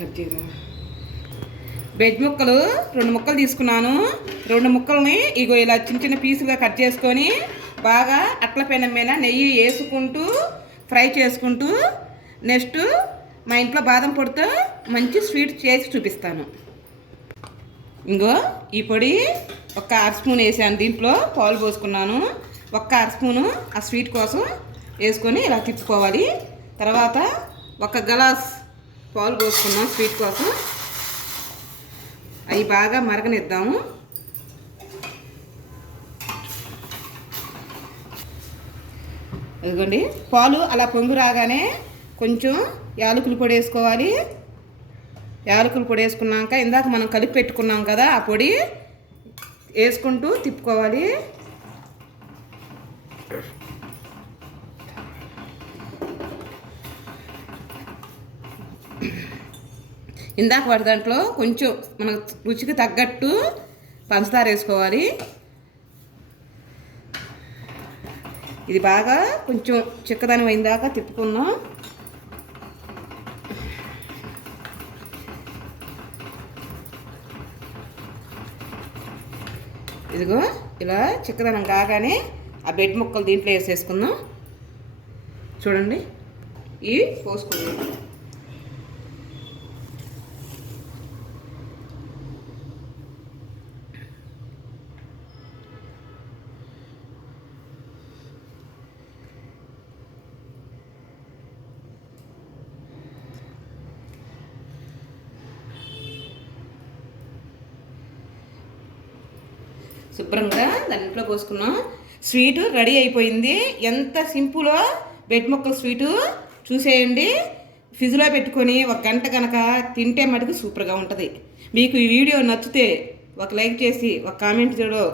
Cut చేయరా. Bed ముక్కలు 2 ముక్కలు తీసుకున్నాను. 2 ముక్కల్ని ఇగో ఇలా చిన్న చిన్న పీసులుగా కట్ చేసుకొని బాగా అట్ల పెనం మీద నెయ్యి వేసుకుంటూ ఫ్రై చేసుకుంటూ నెక్స్ట్ మా ఇంట్లో బాదం పొడితో మంచి స్వీట్ చేసి చూపిస్తాను. ఇంకో ఈ పొడి 1 స్పూన్ వేసాను. దీంట్లో పాలు పోసుకున్నాను. 1 స్పూను ఆ స్వీట్ కోసం వేసుకొని ఇలా తిప్పుకోవాలి. తర్వాత 1 గ్లాస్ పాలు పోసుకున్నాం స్వీట్ కోసం. అవి బాగా మరగనిద్దాము. ఇదిగోండి పాలు అలా పొంగు రాగానే కొంచెం యాలకుల పొడి వేసుకోవాలి. యాలకుల పొడి వేసుకున్నాక ఇందాక మనం కలిపి పెట్టుకున్నాం కదా ఆ పొడి వేసుకుంటూ తిప్పుకోవాలి. ఇందాక వాటి దాంట్లో కొంచెం మన రుచికి తగ్గట్టు పంచదార వేసుకోవాలి. ఇది బాగా కొంచెం చిక్కదనం అయిందాక తిప్పుకుందాం. ఇదిగో ఇలా చిక్కదనం కాగానే ఆ బెడ్ ముక్కలు దీంట్లో వేసేసుకుందాం. చూడండి ఇవి పోసుకుందాం. శుభ్రంగా దాంట్లో పోసుకున్నాం. స్వీటు రెడీ అయిపోయింది. ఎంత సింపుల్లో బెడ్ ముక్కల స్వీటు చూసేయండి. ఫ్రిడ్జ్లో పెట్టుకొని 1 గంట కనుక తింటే మటుకు సూపర్గా ఉంటుంది. మీకు ఈ వీడియో నచ్చితే ఒక లైక్ చేసి ఒక కామెంట్ చేయడం